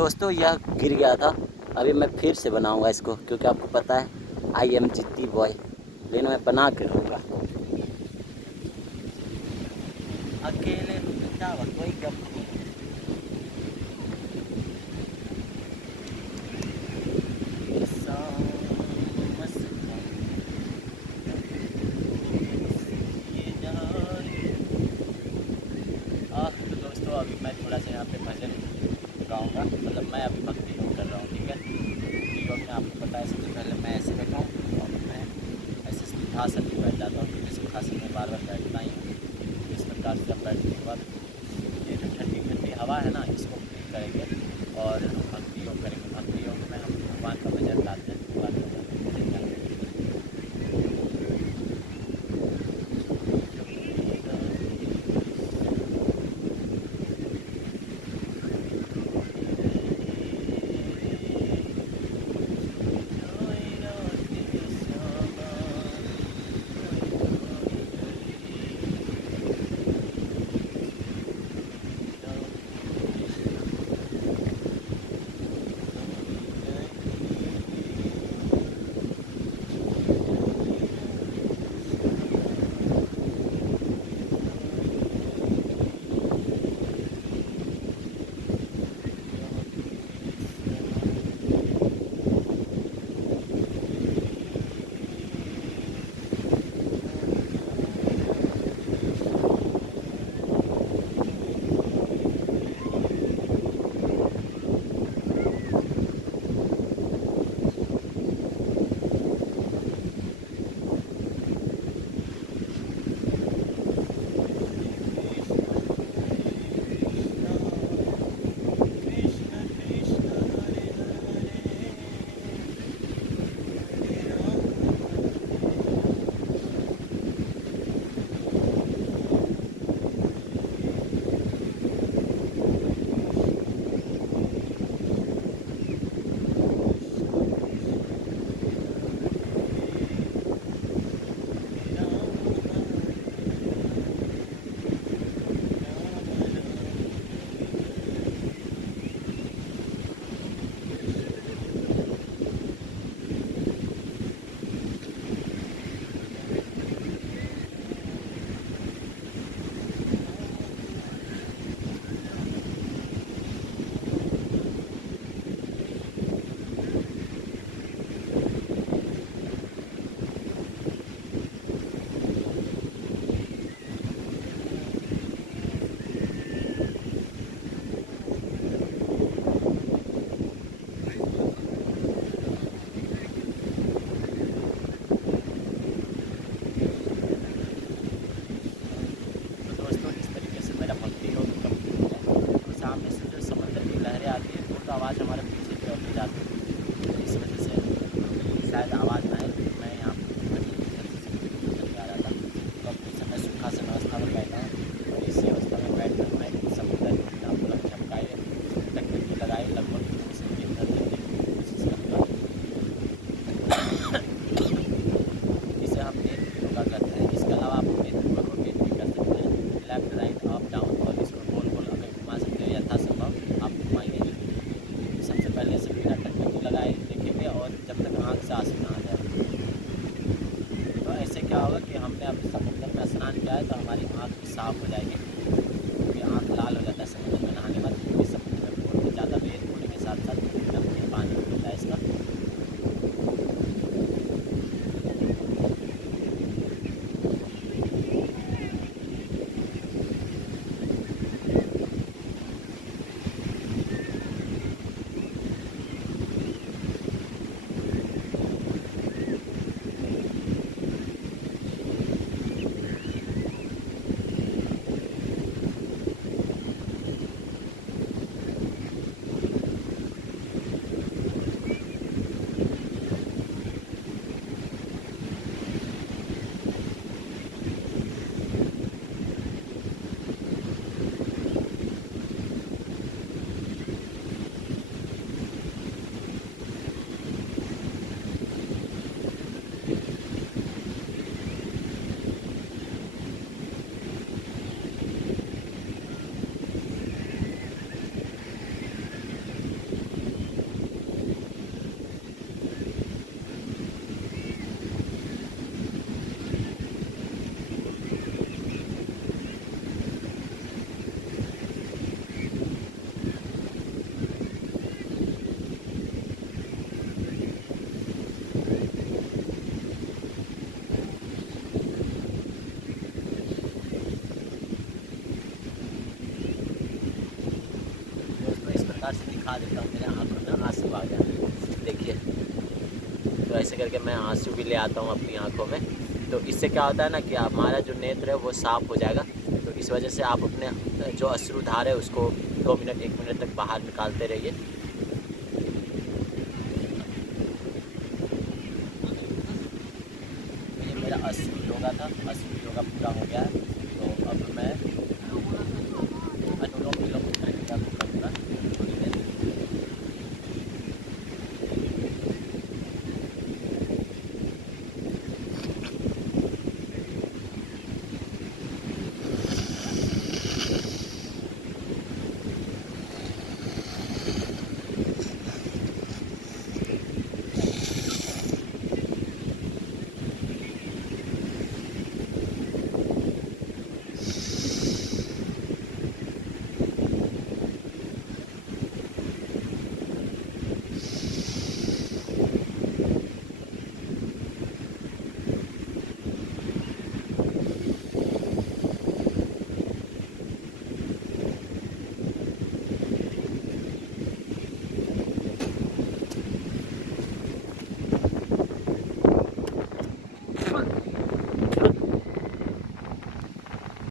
दोस्तों यह गिर गया था। अभी मैं फिर से बनाऊंगा इसको, क्योंकि आपको पता है आई एम जिद्दी बॉय, लेकिन मैं बना के रहूँगा। अकेले क्या कोई गप नहीं। तो दोस्तों अभी मैं थोड़ा सा यहाँ पे भजन गाऊंगा, मतलब मैं अभी भक्ति योग कर रहा हूँ, ठीक है। भक्ति योग में आपको पता है सबसे पहले मैं ऐसे बैठा हूँ और मैं ऐसे सिंहासन में बैठ जाता हूँ, क्योंकि सिंहासन में बार बार बैठना ही है। इस प्रकार से हम बैठने के बाद ये जो ठंडी ठंडी हवा है ना, इसको फील करेंगे और हम भक्ति योग करेंगे। भक्ति योग में हम भगवान का भजन गाते हैं, भगवान का भजन गाते हैं। दिखा देता हूँ। मेरे आँखों में आंसू आ गया, देखिए। तो ऐसे करके मैं आंसू भी ले आता हूँ अपनी आँखों में। तो इससे क्या होता है ना कि हमारा जो नेत्र है वो साफ़ हो जाएगा। तो इस वजह से आप अपने जो अश्रुधार है उसको 2 मिनट 1 मिनट तक बाहर निकालते रहिए।